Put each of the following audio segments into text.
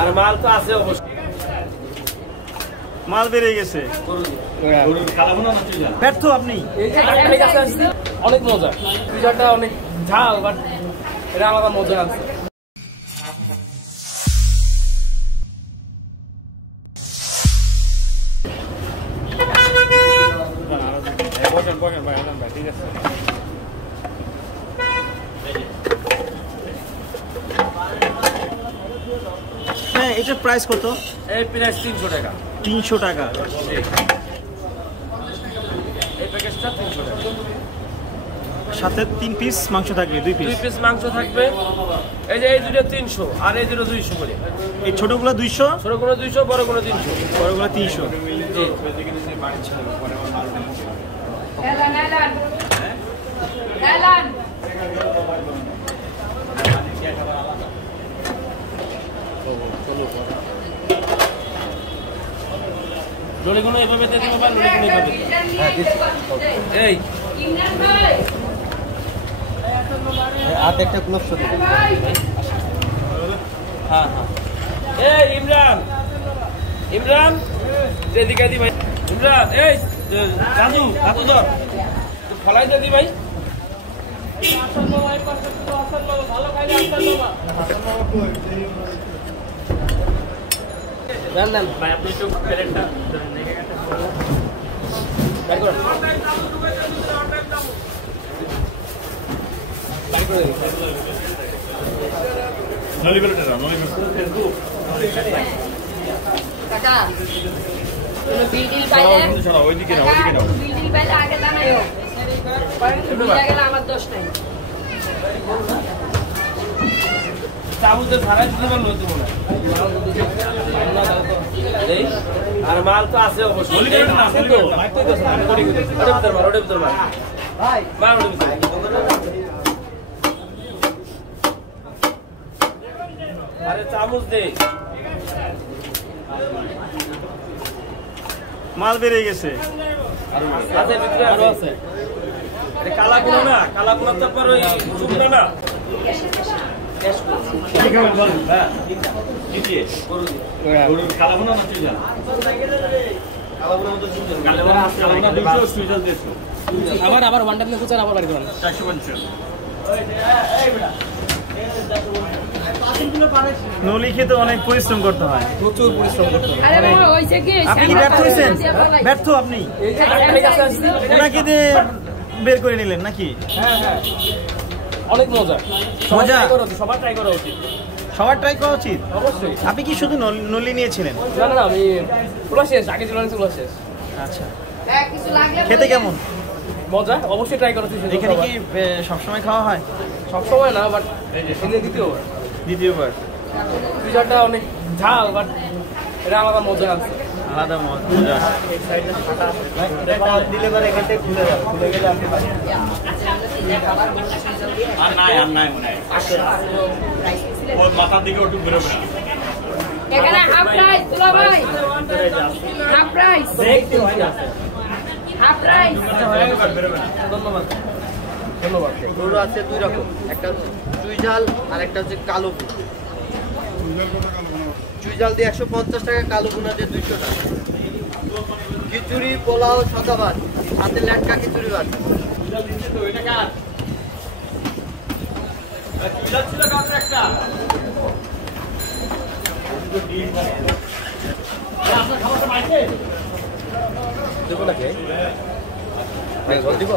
আর মাল তো আছে অবশ্যই, মাল বেড়ে গেছে। ব্যর্থ আপনি? অনেক মজা, পিজাটা অনেক ঝাল, বাট এটা আলাদা মজা আছে। হ্যাঁ, এটার প্রাইস কত? এই প্রাইস 300 টাকা। 300 টাকা। এই প্যাকেজটা 300 টাকা। সাথে 3 পিস মাংস থাকবে, 2 পিস মাংস থাকবে। এই যে এই দুটো 300 আর এই দুটো 200 করে। এই ছোটগুলো 200, ছোটগুলো 200, বড়গুলো 300। বড়গুলো 300। জি। ললিগুলো এভাবে দিয়ে দিতে পারবেন, ললিগুলো এভাবে। হ্যাঁ, দিচ্ছি। এই আর একটা গ্লোভস দিন। হ্যাঁ হ্যাঁ। এই ইমরান, ইমরান এদিকে দি ভাই। ইমরান, এই দাদু, দাদু ধর, ফলাই দে দি ভাই। দেন দেন ভাই, আপনি একটু প্লেটটা বের করুন। কাকা তুমি বিল্ডিং পাইলে ওইদিকে না, ওইদিকে না, বিল্ডিং পাইলে আগে জানাইও, বুঝা গেল আমার দোষ নাই। চাবুতে ছাড়াই দিতে পারলো তো মনে হয়। আর মাল তো আছে অবশ্যই, ওটা ভিতর মার, ওটা ভিতর মার মার, ওটা ভিতর। আরে চামচ দে। মাল বেড়ে গেছে। আছে ভিতরে আরো আছে। এটা কালা গুলো না, কালা গুলো তো পর ওই শুকনো না। আবার আবার ওয়ান টাইম খুঁজছেন, আবার বাড়ি করেন 450। নলি খেতে অনেক পরিশ্রম করতে হয়, প্রচুর পরিশ্রম করতে হয়। আরে বাবা হইছে কি, আপনি কি ব্যর্থ হয়েছেন? ব্যর্থ আপনি? ওনাকে দিয়ে বের করে নিলেন নাকি? হ্যাঁ হ্যাঁ, অনেক মজা। মজা সবার ট্রাই করা উচিত। সবার ট্রাই করা উচিত অবশ্যই। আপনি কি শুধু নলি নিয়েছিলেন? না না, আমি পুরো শেষ, আগে ছিল না, পুরো শেষ। আচ্ছা, কিছু লাগলে খেতে কেমন? মজা, অবশ্যই ট্রাই করা উচিত। এখানে কি সবসময় খাওয়া হয়? সবসময় না, বাট দ্বিতীয়বার। দ্বিতীয়বার। পিজাটা অনেক ঝাল, বাট এটা আলাদা মজা আছে। আলাদা মজা। দিলে পরে খেতে খুলে যাবে, খুলে গেলে আপনি আর নাই মনে হয় ওর মাথার দিকে একটু ঘুরে বেড়া। এখানে হাফ প্রাইস তুলা ভাই, হাফ প্রাইস, হাফ প্রাইস। ধন্যবাদ ধন্যবাদ। গরু আছে 2 রকম, একটা হচ্ছে চুই ঝাল আর একটা হচ্ছে কালো ভুনা। চুই ঝাল দিয়ে 150 টাকা, কালো ভুনা দিয়ে 200 টাকা। খিচুড়ি, পোলাও, সাদা ভাত, সাথে ল্যাটকা খিচুড়ি ভাত। দেবো নাকি? দিব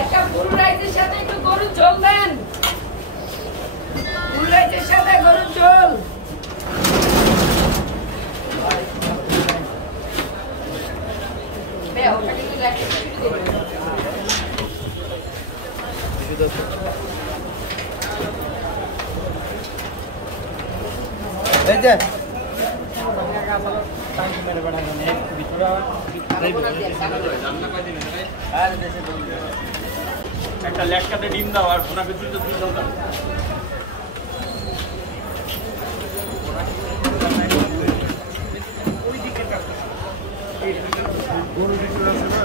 একটা ফুল রাইসের সাথে একটু গরুর ঝোল দেন, ফুল রাইসের সাথে গরুর ঝোল। এই যে একটা ল্যাটকাতে ডিম দাও আর ভুনা খিচুড়ি তো 2 দাও। গরু খিচুড়ি আছে না?